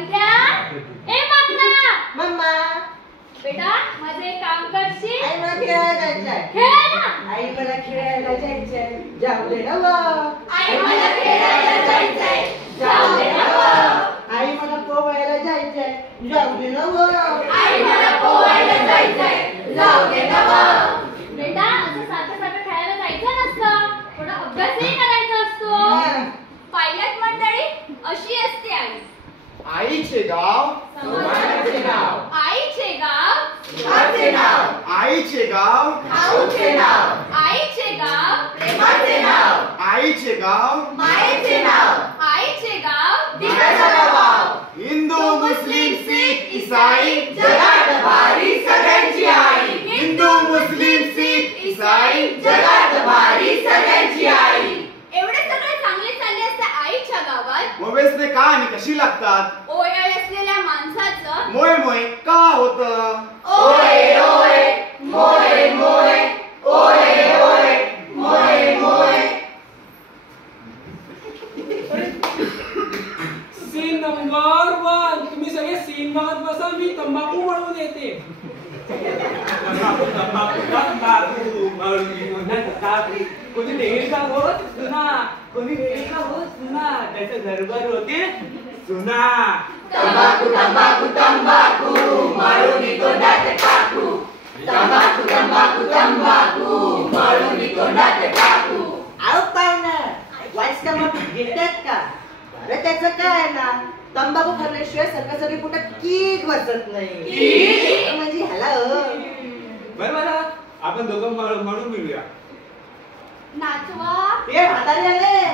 मागण्या ए मागण्या मम्मा बेटा माझे एक काम करशील? आई मला खेळायला जायचंय. खेळ ना. आई मला खेळायला जायचंय. जाऊ दे ना व. आई मला खेळायला जायचंय. जाऊ दे ना व. आई मला पोहायला जायचंय. जाऊ दे ना व. आई मला पोहायला जायचंय. जाऊ दे ना व. बेटा असं सारखं सारखं खेळायला जायचं नसतं. थोडा अभ्यासही करायचा असतो. पाहिल्यात मंडळी अशी असते आई. आईचे गाव समाजाचे नाव. आईचे गाव सुखाचे नाव. आईचे गाव खाऊचे नाव. आईचे गाव प्रेमाचे नाव. आईचे गाव मायेचे नाव. आईचे गाव दिवसाचा वाव. हिंदू मुस्लिम सीख इसाई जगात भारी सगळ्यांची आई. हिंदू मुस्लिम सीख इसाई जगात भारी सगळ्यांची आई. एवढे सगळे चांगले चालले असते आईच्या गावात. मोवेसने का आणि कशी लागतात? ओय असलेल्या माणसाचं मोय मोय का होत? ओय ओय मोय मोय. ओय ओय मोय मोय. Scene number 1. तुम्ही सगळे सीन बघत बसा. मी तंबाखू मळून येते. कोणी देईल का होत सुना. कोणी देईल का होत सुना. त्याचं दरबार होते सुना. तंबाखू तंबाखू तंबाखू मळून तोंडात टाकू. तंबाखू तंबाखू तंबाखू मळून तोंडात टाकू. आहो पाहुणं वाईस तंबाखू घेतात का? बरं त्याचं काय ना तंबाखू खाल्ल्याशिवाय सकाळी पोटात कीक बसत नाही. म्हणजे ह्याला बरं बरं आपण दोघं म्हणून मिळूया. नाचवा. हे म्हातारे आले.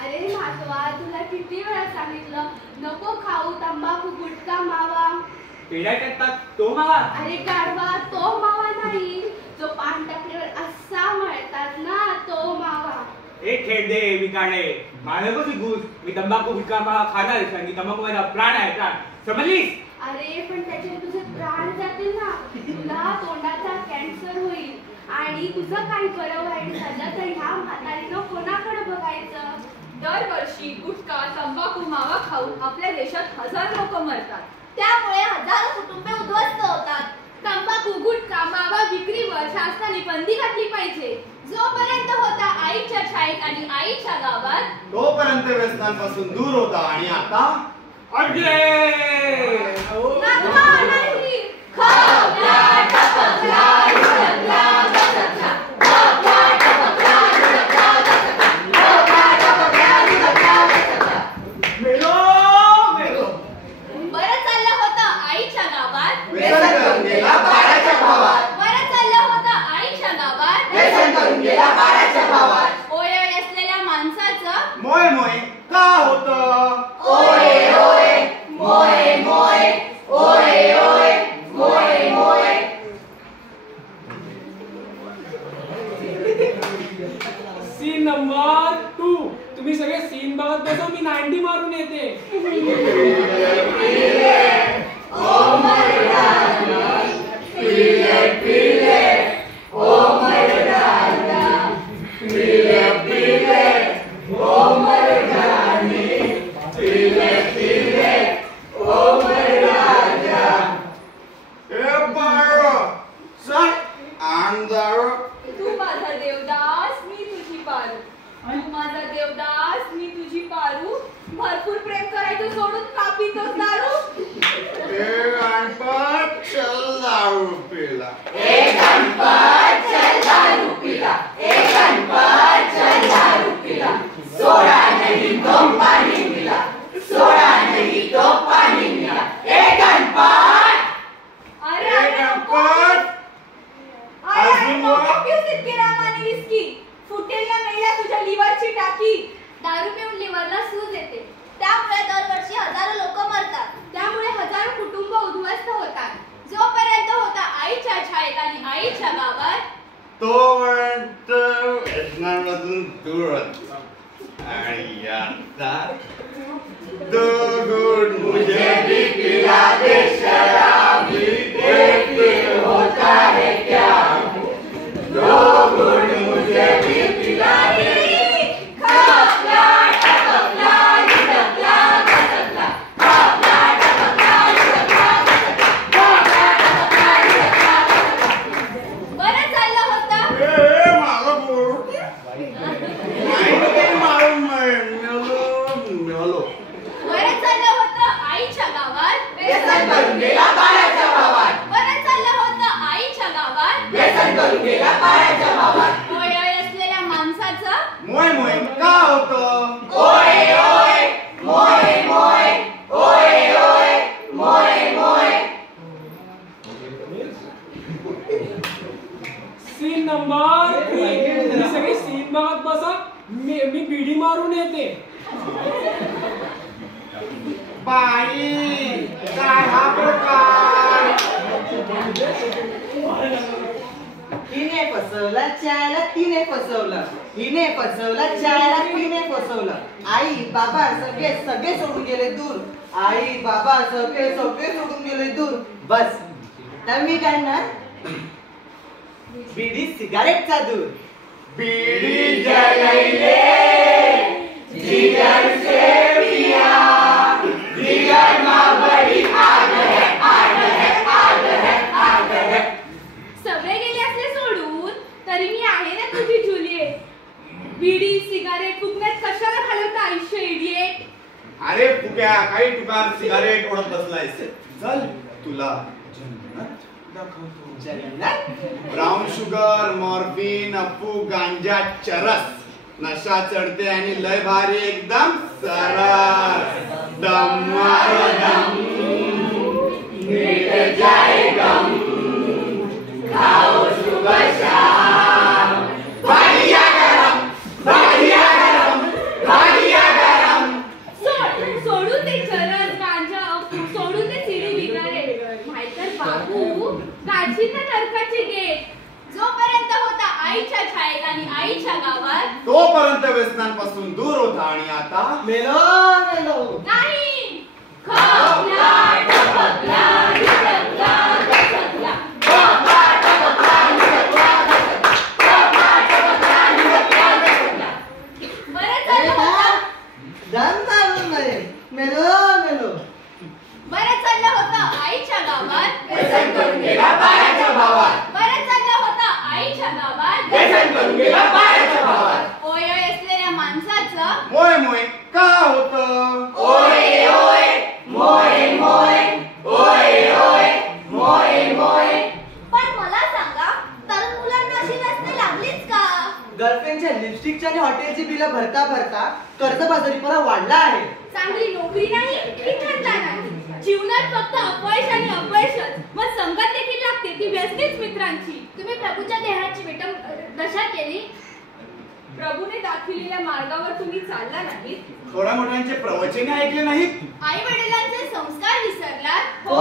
अरे नाचवा तुला किती वेळा सांगितलं नको खाऊ तंबाखू गुटखा मावा. पेढ्या टाकतात तो मावा. अरे गाढवा तो मावा नाही जो पान टाकल्यावर असा मळतात ना तो मावा. एक खेळ दे मी काढे माझं कशी घुस. मी तंबाखू गुटखा मावा खाणार मी. तंबाखू माझा प्राण आहे प्राण. समजलीस? अरे पण त्याचे तुझे प्राण जातील ना. तुला तोंडाचा कॅन्सर होईल आणि तुझं काही बरं वाईट झालं तर ह्या म्हातारीनं कोणाकडे बघायचं. दरवर्षी गुटखा तंबाखू मावा खाऊन आपल्या देशात 1000 लोक मरतात. त्यामुळे हजारो कुटुंबे उद्ध्वस्त होतात. तंबाखू गुटखा मावा विक्रीवर शासनाने बंदी घातली पाहिजे. जोपर्यंत होता आईच्या छायेत आणि आईच्या गावात तोपर्यंत व्यसनांपासून दूर होता. आणि आता नाचवा नाही. खपला, टपकला, लुटकला, गसकला. खपला, टपकला, लुटकला, गसकला. खपला, टपकला, लुटकला, गसकला. मेलो मेलो. बरं चाललं होतं आईच्या गावात. व्यसन करून गेला बाळाच्या भावात. बरं चाललं होतं आईच्या गावात. व्यसन करून गेला बाळाच्या भावात. ओय असलेल्या माणसाचं मोय मोय का होत? ओय ओय मोय मोय. ओय ओय मोय मोय. Scene number 2. तुम्ही सगळे सीन बघत बसा. मी 90 मारून येते. ओ मर्दाना पिले पिले. ओ मर्दाना पिले पिले. ओ मर्दानी पिले पिले. ओ मर्दाना. ए बाळो चल अंधार. तू माझा देवदास मी तुझी पारू. तू माझा देवदास मी तुझी पारू. भरपूर प्रेम करायचं सोडून कापीतोस दारू. ए गणपत चल दारू पिला. एक गणपत चल दारू पिला. एक गणपत चल दारू पिला. सोडा नहीं तो पानी मिला. सोडा नहीं तो पानी मिला. एक गणपत. अरे गणपत अरे अजून नको पिऊस इतकी रामाने विस्की. फुटेल ना मेल्या तुझ्या लिव्हरची टाकी. दारू पिऊन लिव्हरला सूज येते. त्यामुळे दरवर्षी हजारो लोक मरतात. त्यामुळे हजारो कुटुंब उद्ध्वस्त होतात. जोपर्यंत होता आईच्या छायेत आणि आईच्या गावात तोपर्यंत व्यसनांपासून दूर होता. आणि आता दो गुड मुझे भी पिला दे शराबी. देखते होता है क्या. दो गुड मुझे भी पिला दे. खपला, टपकला, लुटकला, गसकला. खपला, टपकला, बाई काय हा प्रकार? हिने फसवला चायला तिने फसवलं, हिने फसवला चायला तिने फसवलं. आई बाबा सगळे सगळे सोडून गेले दूर, आई बाबा सगळे सगळे सोडून गेले दूर. बस तर मी करणार बीडी सिगारेटचा दूर. बीड़ी जलैले जिगर से पिया, जिगर में बड़ी आग है, आग है, आग है, आग है. सगळे गेले असले सोडून तरी मी आहे ना तुझी जुलिएट. बिडी सिगारेट फुकण्यात कशाला घालवता आयुष्य इडिएट. अरे फुक्या काही टुकार सिगारेट ओढत बसलायस. चल तुला दाखवतो. ब्राउन शुगर, मॉर्फिन, अफू, गांजा, चरस, नशा चढते आणि लय भारी एकदम सरस. दम मारो दम, मिट जाए गम, खाओ सुबह शाम. भाडिया गरम, भाडिया गरम, भाडिया गरम. सोडून ते चरस गांजा अफू, सोडून ते सिडी बिगारे. नाहीतर बाबू काढशील ना नरकाची गेट. जोपर्यंत होता आईच्या छायेत आणि आईच्या गावात, तोपर्यंत व्यसनांपासून दूर होता आणि आता मेलो मेलो नाही. खपला, टपकला, निसटला, गसगला. खपला, टपकला, निसटला, गसगला. खपला, टपकला, निसटला, गसगला. बरं चाललं होतं. दम मारून मरे. मेलो मेलो बरं चाललं होतं आईच्या गावात, व्यसन करून गेला बाळाच्या भावात. बरं चाललं होतं आईच्या गावात, व्यसन करून गेला बाळाच्या भावात. ओय ओय असलेल्या माणसाचं मोय मोय का होतं? ओय ओय मोय मोय, ओय ओय मोय मोय. पण मला सांगा, तरुण मुलांना अशी व्यसने लागलीच का? गर्लफ्रेंडच्या लिपस्टिकच्या आणि हॉटेलची बिलं भरता भरता कर्जबाजारीपणा वाढला आहे. चांगली नोकरी नाही की धंदा नाही, जीवनात फक्त अपयश आणि अपयशच. मग संगत देखील लागते, ती व्यसनीच मित्रांची. तुम्ही प्रभूच्या देहाची दशा केली, प्रभूने दाखविलेल्या मार्गावर तुम्ही चालला नाहीत, थोड्या मोठ्यांचे प्रवचने ऐकले नाहीत, आई वडिलांचे संस्कार विसरलात. हो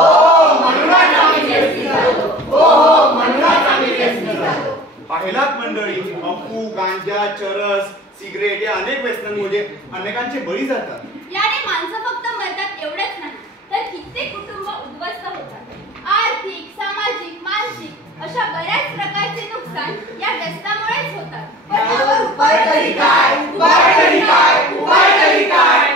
म्हणूनच आम्ही व्यसनी झालो. हो म्हणूनच आम्ही व्यसनी झालो. पाहिलात मंडळी, अफू, गांजा, चरस, सिगरेट या अनेक व्यसनांमुळे अनेकांचे बळी जातात. याने माणसं फक्त मरतात एवढंच नाही, तर कित्येक कुटुंब उद्ध्वस्त होतात. आर्थिक, सामाजिक, मानसिक अशा बऱ्याच प्रकारचे नुकसान या व्यसनामुळेच होतात. पण यावर उपाय तरी काय? उपाय तरी काय? उपाय तरी काय?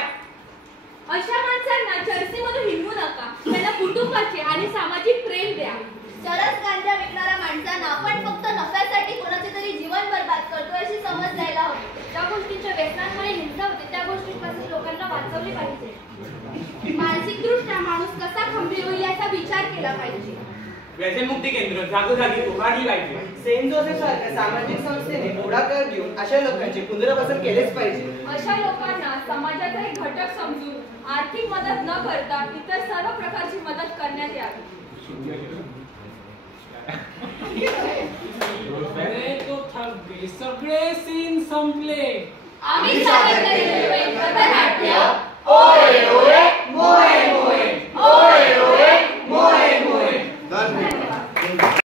अशा माणसांना चर्चेमधून हिंडू नका. त्यांना कुटुंबाचे आणि सामाजिक प्रेम द्या. चरस गांजा विकणाऱ्या माणसांना आपण फक्त नफ्यासाठी कोणाचे तरी जीवन बर्बाद करतो अशी समज द्यायला हवी. ज्या गोष्टींच्या व्यसनांमुळे हिंसा होते त्या गोष्टींपासून लोकांना वाचवले पाहिजे. मानसिकदृष्ट्या माणूस कसा खंबीर होईल याचा विचार केला पाहिजे. व्यसनमुक्ती केंद्र जागोजागी उभारली पाहिजे. सेंट जोसेफ सारख्या सामाजिक संस्थेने पुढाकार घेऊन अशा लोकांचे पुनर्वसन केलेच पाहिजे. अशा लोकांना समाजाचा एक घटक समजून आर्थिक मदत न करता इतर सर्व प्रकारची मदत करण्यात यावी. तो थकले, सगळे सीन संपले. आम्ही सादर केलेले पथनाट्य ओय ओय